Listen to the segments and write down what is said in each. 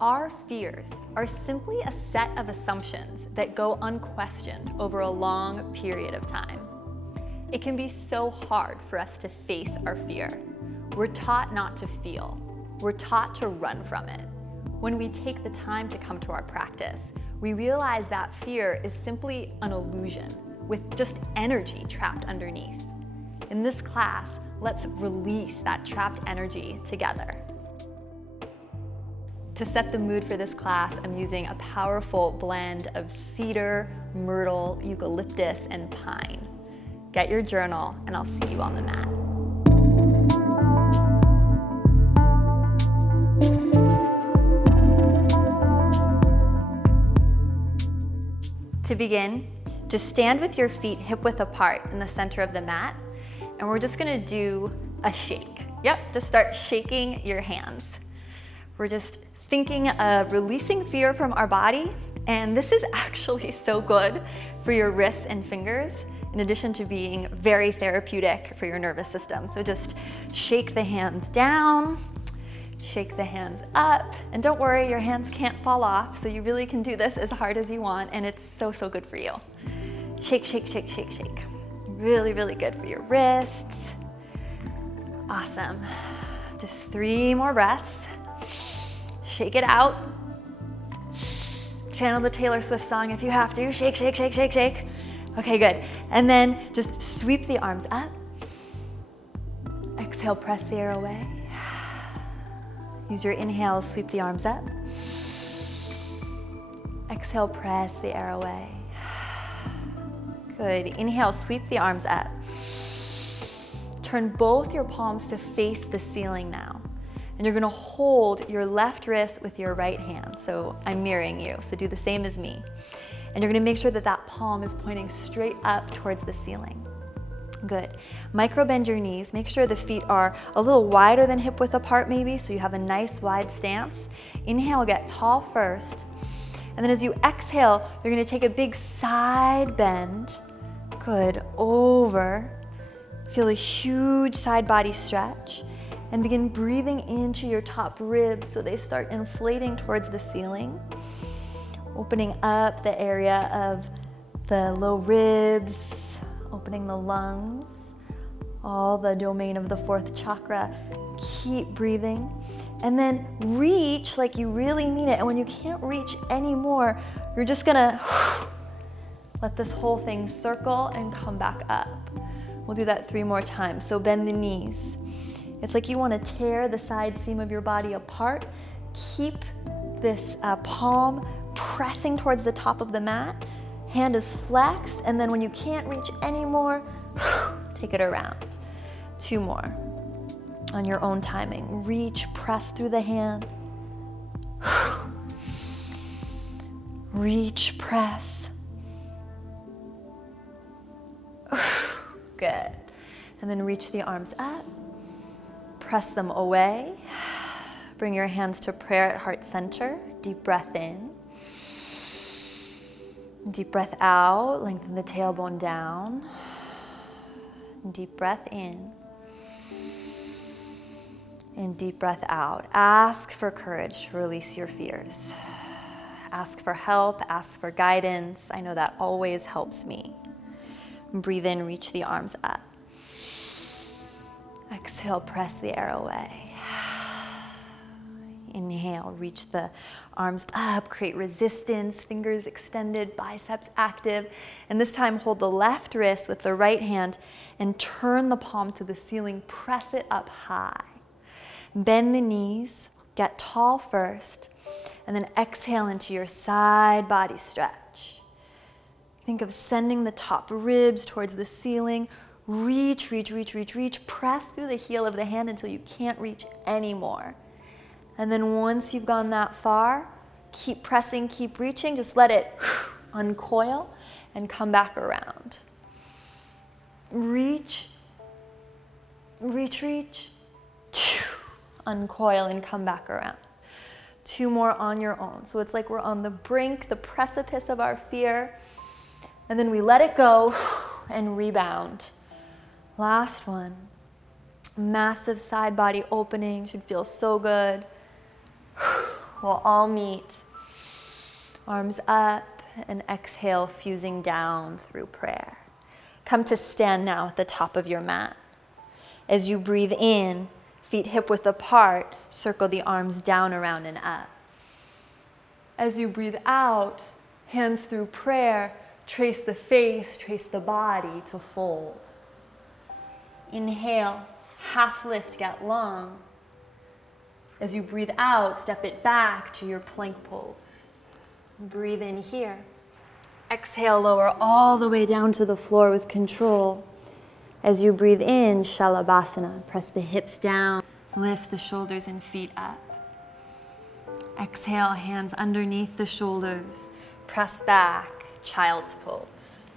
Our fears are simply a set of assumptions that go unquestioned over a long period of time. It can be so hard for us to face our fear. We're taught not to feel. We're taught to run from it. When we take the time to come to our practice, we realize that fear is simply an illusion with just energy trapped underneath. In this class, let's release that trapped energy together. To set the mood for this class, I'm using a powerful blend of cedar, myrtle, eucalyptus, and pine. Get your journal, and I'll see you on the mat. To begin, just stand with your feet hip-width apart in the center of the mat, and we're just gonna do a shake. Yep, just start shaking your hands. We're just thinking of releasing fear from our body, and this is actually so good for your wrists and fingers, in addition to being very therapeutic for your nervous system. So just shake the hands down, shake the hands up, and don't worry, your hands can't fall off, so you really can do this as hard as you want, and it's so, so good for you. Shake, shake, shake, shake, shake. Really, really good for your wrists. Awesome. Just 3 more breaths. Shake it out. Channel the Taylor Swift song if you have to. Shake, shake, shake, shake, shake. Okay, good. And then just sweep the arms up. Exhale, press the air away. Use your inhale, sweep the arms up. Exhale, press the air away. Good. Inhale, sweep the arms up. Turn both your palms to face the ceiling now. And you're gonna hold your left wrist with your right hand. So I'm mirroring you, so do the same as me. And you're gonna make sure that that palm is pointing straight up towards the ceiling. Good. Micro bend your knees. Make sure the feet are a little wider than hip width apart maybe, so you have a nice wide stance. Inhale, get tall first. And then as you exhale, you're gonna take a big side bend. Good, over. Feel a huge side body stretch. And begin breathing into your top ribs so they start inflating towards the ceiling. Opening up the area of the low ribs, opening the lungs, all the domain of the 4th chakra. Keep breathing. And then reach like you really mean it. And when you can't reach anymore, you're just gonna let this whole thing circle and come back up. We'll do that 3 more times. So bend the knees. It's like you want to tear the side seam of your body apart. Keep this palm pressing towards the top of the mat. Hand is flexed, and then when you can't reach anymore, take it around. 2 more on your own timing. Reach, press through the hand. Reach, press. Good. And then reach the arms up. Press them away. Bring your hands to prayer at heart center. Deep breath in. Deep breath out. Lengthen the tailbone down. Deep breath in. And deep breath out. Ask for courage to release your fears. Ask for help. Ask for guidance. I know that always helps me. Breathe in, reach the arms up. Exhale, press the air away. Inhale, reach the arms up, create resistance, fingers extended, biceps active. And this time hold the left wrist with the right hand and turn the palm to the ceiling, press it up high. Bend the knees, get tall first, and then exhale into your side body stretch. Think of sending the top ribs towards the ceiling. Reach, reach, reach, reach, reach. Press through the heel of the hand until you can't reach anymore. And then once you've gone that far, keep pressing, keep reaching. Just let it uncoil and come back around. Reach, reach, reach. Uncoil and come back around. 2 more on your own. So it's like we're on the brink, the precipice of our fear. And then we let it go and rebound. Last one. Massive side body opening, should feel so good. We'll all meet. Arms up and exhale, fusing down through prayer. Come to stand now at the top of your mat. As you breathe in, feet hip-width apart, circle the arms down, around, and up. As you breathe out, hands through prayer, trace the face, trace the body to fold. Inhale, half lift, get long. As you breathe out, step it back to your plank pose. Breathe in here. Exhale, lower all the way down to the floor with control. As you breathe in, Shalabhasana. Press the hips down, lift the shoulders and feet up. Exhale, hands underneath the shoulders. Press back, child's pose.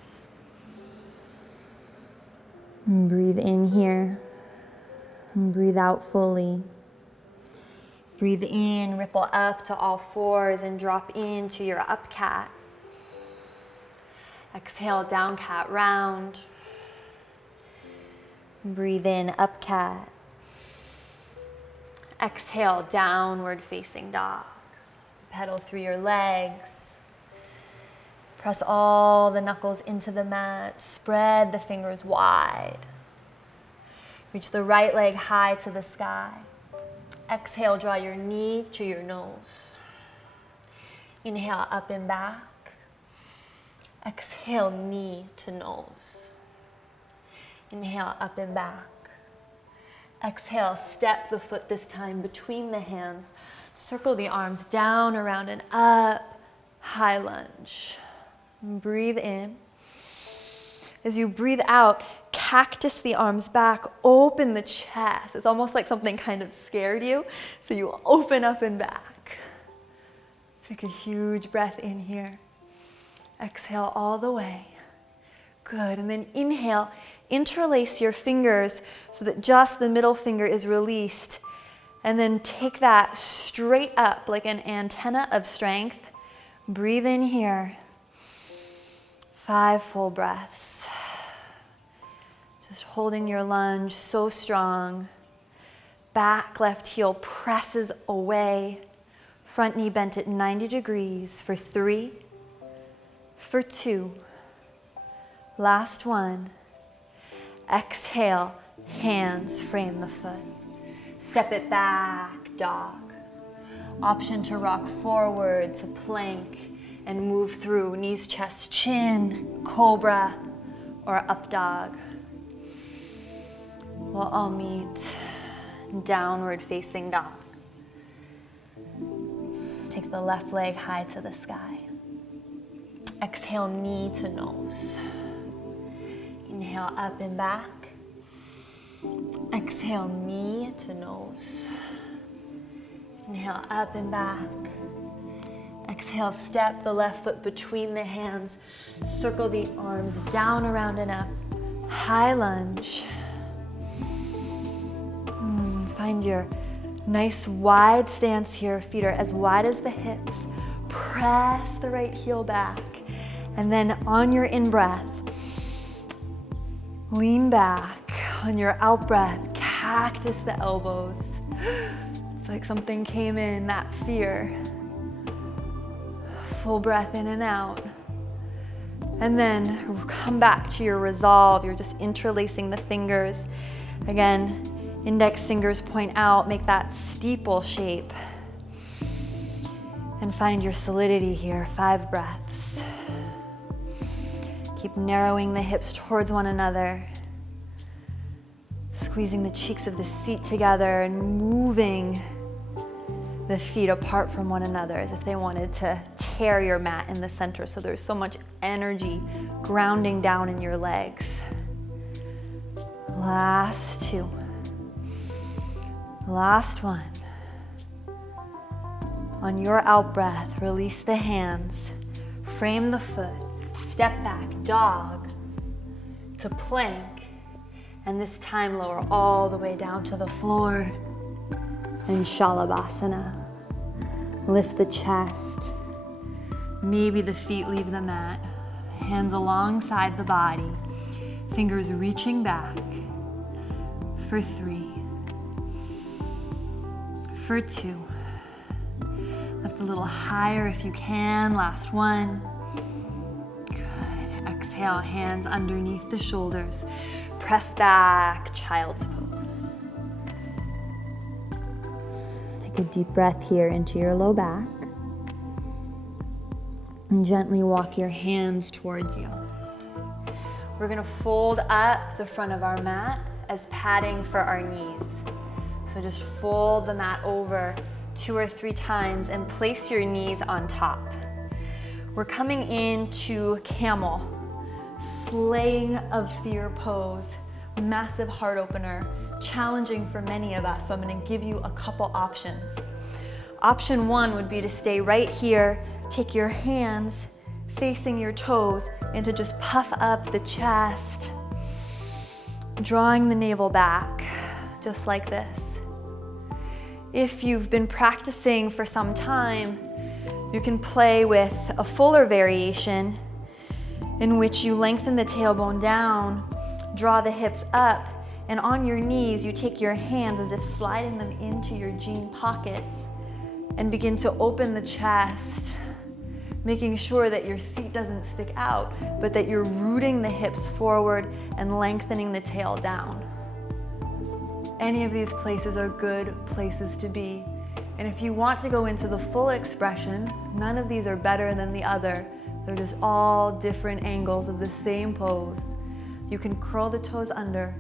And breathe in here. And breathe out fully. Breathe in, ripple up to all fours and drop into your up cat. Exhale, down cat, round. Breathe in, up cat. Exhale, downward facing dog. Pedal through your legs. Press all the knuckles into the mat. Spread the fingers wide. Reach the right leg high to the sky. Exhale, draw your knee to your nose. Inhale, up and back. Exhale, knee to nose. Inhale, up and back. Exhale, step the foot this time between the hands. Circle the arms down, around, and up. High lunge. Breathe in. As you breathe out, cactus the arms back, open the chest. It's almost like something kind of scared you, so you open up and back. Take a huge breath in here. Exhale all the way. Good, and then inhale, interlace your fingers so that just the middle finger is released. And then take that straight up like an antenna of strength. Breathe in here. 5 full breaths. Just holding your lunge so strong. Back left heel presses away. Front knee bent at 90 degrees for 3, for 2. Last one. Exhale, hands frame the foot. Step it back, dog. Option to rock forward to plank and move through knees, chest, chin, cobra, or up dog. We'll all meet downward facing dog. Take the left leg high to the sky. Exhale, knee to nose. Inhale, up and back. Exhale, knee to nose. Inhale, up and back. Exhale, step the left foot between the hands. Circle the arms down, around, and up. High lunge. Find your nice wide stance here. Feet are as wide as the hips. Press the right heel back. And then on your in-breath, lean back. On your out-breath, cactus the elbows. It's like something came in, that fear. Full breath in and out. And then come back to your resolve. You're just interlacing the fingers. Again, index fingers point out, make that steeple shape. And find your solidity here, 5 breaths. Keep narrowing the hips towards one another. Squeezing the cheeks of the seat together and moving the feet apart from one another as if they wanted to tear your mat in the center. So there's so much energy grounding down in your legs. Last 2. Last one. On your out breath, release the hands, frame the foot, step back, dog, to plank, and this time lower all the way down to the floor, and Shalabhasana. Lift the chest, maybe the feet leave the mat, hands alongside the body, fingers reaching back, for 3, for 2. Lift a little higher if you can. Last one. Good. Exhale, hands underneath the shoulders. Press back, child's pose. Take a deep breath here into your low back. And gently walk your hands towards you. We're gonna fold up the front of our mat as padding for our knees. So just fold the mat over 2 or 3 times and place your knees on top. We're coming into camel, slaying of fear pose, massive heart opener, challenging for many of us. So I'm gonna give you a couple options. Option 1 would be to stay right here, take your hands facing your toes and to just puff up the chest, drawing the navel back, just like this. If you've been practicing for some time, you can play with a fuller variation in which you lengthen the tailbone down, draw the hips up, and on your knees, you take your hands as if sliding them into your jean pockets and begin to open the chest, making sure that your seat doesn't stick out, but that you're rooting the hips forward and lengthening the tail down. Any of these places are good places to be. And if you want to go into the full expression, none of these are better than the other. They're just all different angles of the same pose. You can curl the toes under,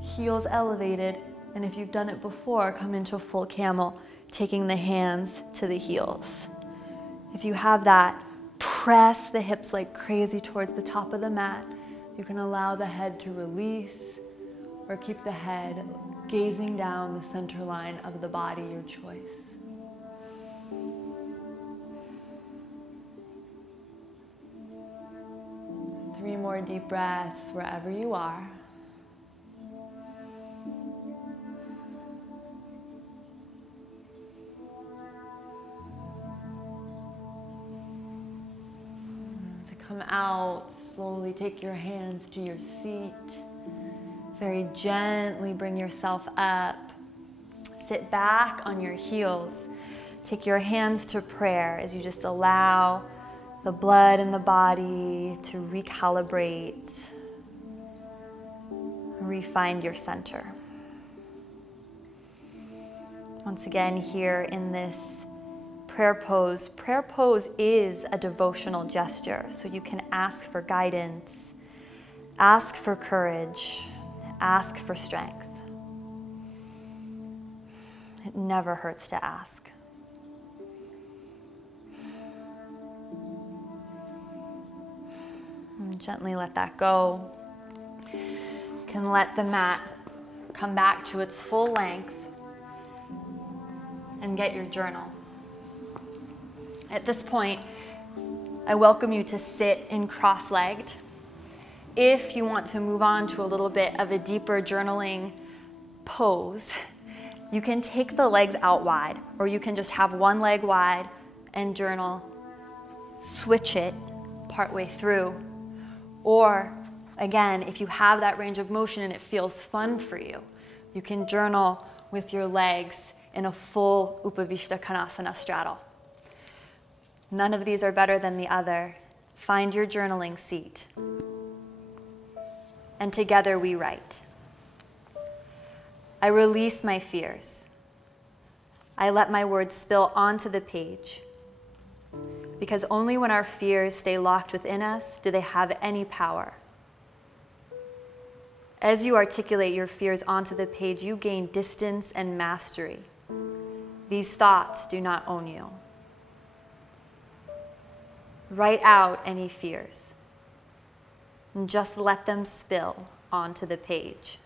heels elevated, and if you've done it before, come into a full camel, taking the hands to the heels. If you have that, press the hips like crazy towards the top of the mat. You can allow the head to release or keep the head gazing down the center line of the body, your choice. Three more deep breaths wherever you are. Come out, slowly take your hands to your seat. Very gently bring yourself up. Sit back on your heels. Take your hands to prayer as you just allow the blood in the body to recalibrate, re-find your center. Once again, here in this prayer pose is a devotional gesture, so you can ask for guidance, ask for courage, ask for strength. It never hurts to ask. And gently let that go. You can let the mat come back to its full length and get your journal. At this point, I welcome you to sit in cross-legged. If you want to move on to a little bit of a deeper journaling pose, you can take the legs out wide, or you can just have one leg wide and journal. Switch it partway through. Or, again, if you have that range of motion and it feels fun for you, you can journal with your legs in a full Upavishta Konasana straddle. None of these are better than the other. Find your journaling seat. And together we write. I release my fears. I let my words spill onto the page. Because only when our fears stay locked within us do they have any power. As you articulate your fears onto the page, you gain distance and mastery. These thoughts do not own you. Write out any fears and just let them spill onto the page.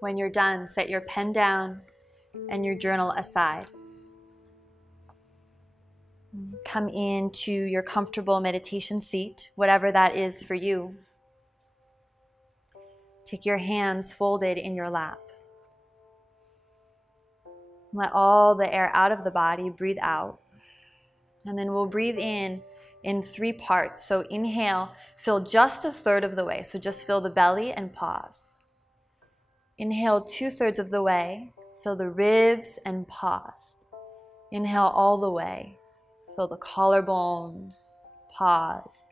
When you're done, set your pen down and your journal aside. Come into your comfortable meditation seat, whatever that is for you. Take your hands folded in your lap. Let all the air out of the body, breathe out. And then we'll breathe in 3 parts. So inhale, fill just 1/3 of the way. So just fill the belly and pause. Inhale 2/3 of the way, fill the ribs and pause. Inhale all the way, fill the collarbones, pause.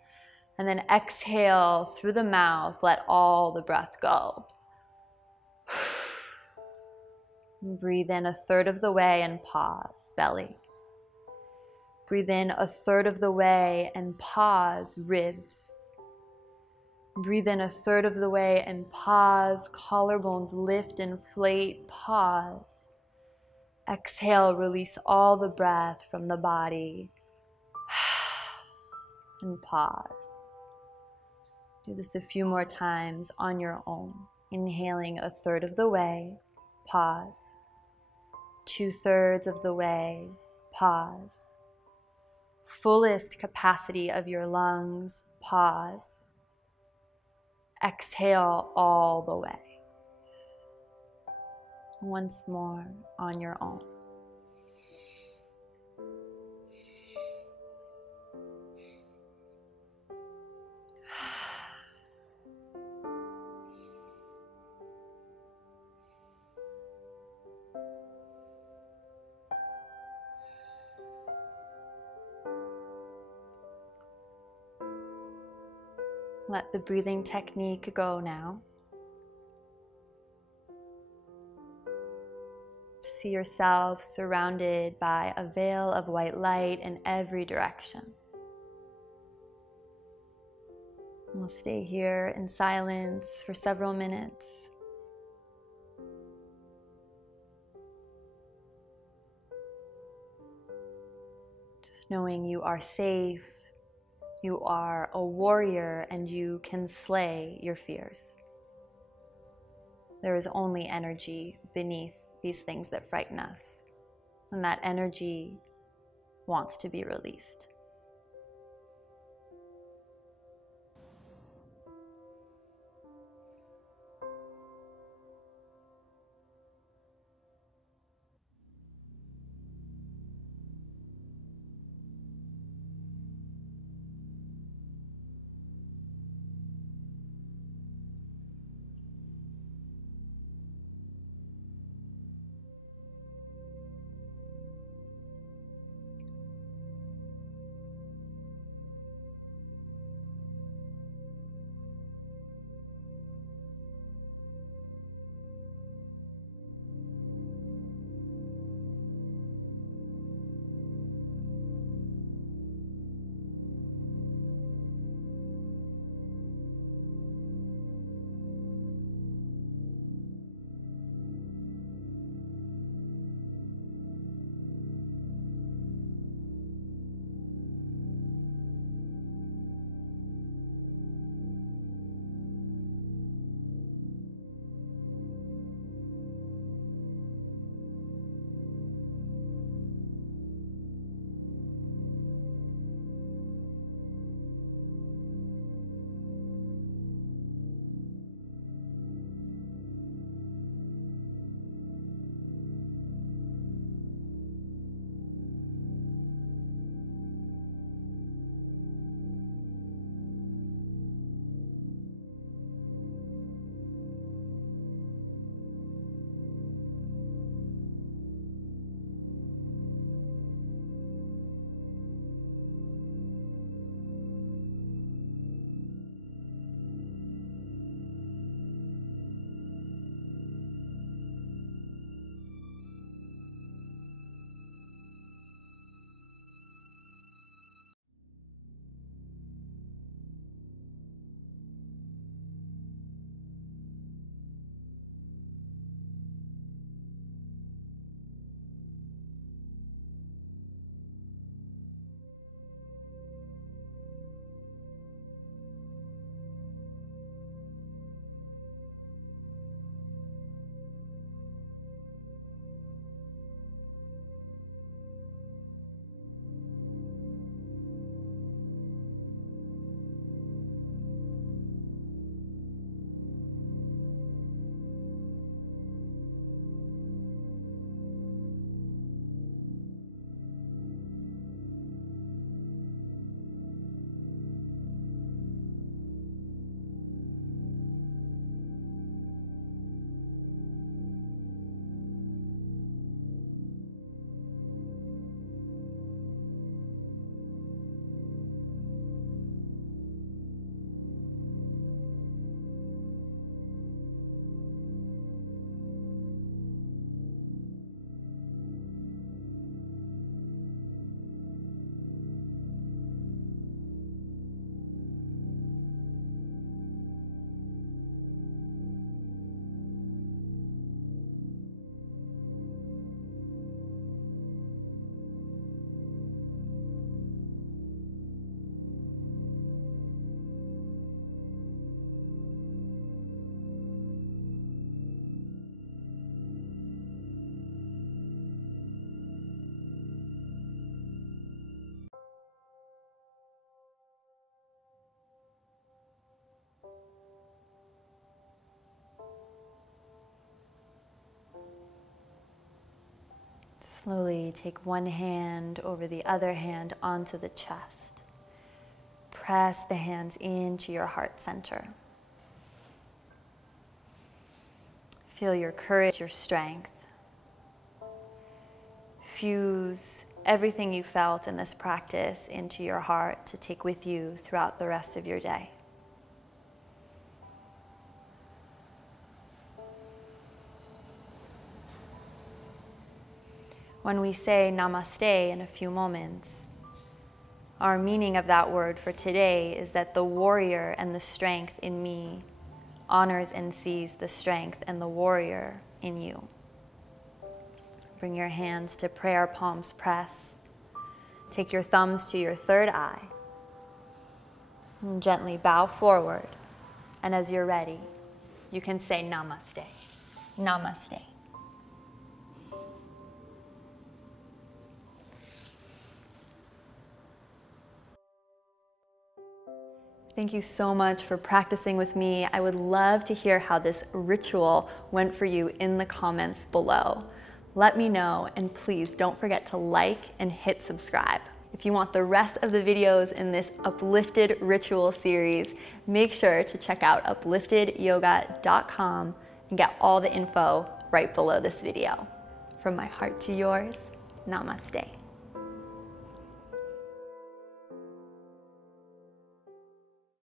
And then exhale through the mouth, let all the breath go. Breathe in 1/3 of the way and pause, belly. Breathe in 1/3 of the way and pause, ribs. Breathe in 1/3 of the way and pause, collarbones lift, inflate, pause. Exhale, release all the breath from the body and pause. Do this a few more times on your own. Inhaling a third of the way, pause. 2/3 of the way, pause. Fullest capacity of your lungs, pause. Exhale all the way. Once more on your own. Let the breathing technique go now. See yourself surrounded by a veil of white light in every direction. We'll stay here in silence for several minutes. Just knowing you are safe, you are a warrior, and you can slay your fears. There is only energy beneath these things that frighten us, and that energy wants to be released. Slowly take one hand over the other hand onto the chest. Press the hands into your heart center. Feel your courage, your strength. Fuse everything you felt in this practice into your heart to take with you throughout the rest of your day. When we say namaste in a few moments, our meaning of that word for today is that the warrior and the strength in me honors and sees the strength and the warrior in you. Bring your hands to prayer palms press. Take your thumbs to your third eye. And gently bow forward. And as you're ready, you can say namaste. Namaste. Thank you so much for practicing with me. I would love to hear how this ritual went for you in the comments below. Let me know, and please don't forget to like and hit subscribe. If you want the rest of the videos in this uplifted ritual series, make sure to check out upliftedyoga.com and get all the info right below this video. From my heart to yours, namaste.